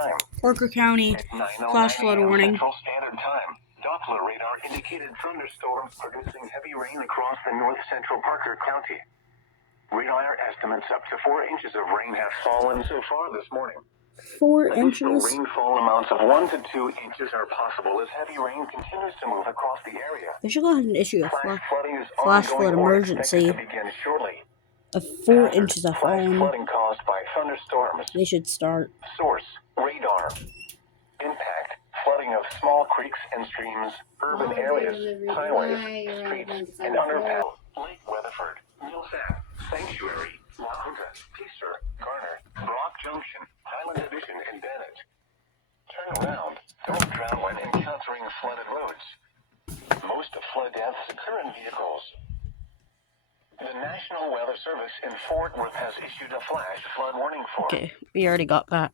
time. Parker County, flash flood warning. Central Standard Time. Doppler radar indicated thunderstorms producing heavy rain across the north central Parker County. Radar estimates up to 4 inches of rain have fallen so far this morning. 4 Additional inches? rainfall amounts of 1 to 2 inches are possible as heavy rain continues to move across the area. They should go ahead and issue a Flooding is flash ongoing flood or expected emergency. to begin shortly. Of 4 inches have Flash fallen. flooding caused by thunderstorms. They should start. Source, radar. Impact, flooding of small creeks and streams, urban areas, highways, streets, and underpass. Lake Weatherford, Millsap, Sanctuary, La Junta, Peacer, Garner, Brock Junction, Highland Division, and Bennett. Turn around. Don't drown when encountering flooded roads. Most flood deaths occur in vehicles. The National Weather Service in Fort Worth has issued a flash flood warning for. Okay, we already got that.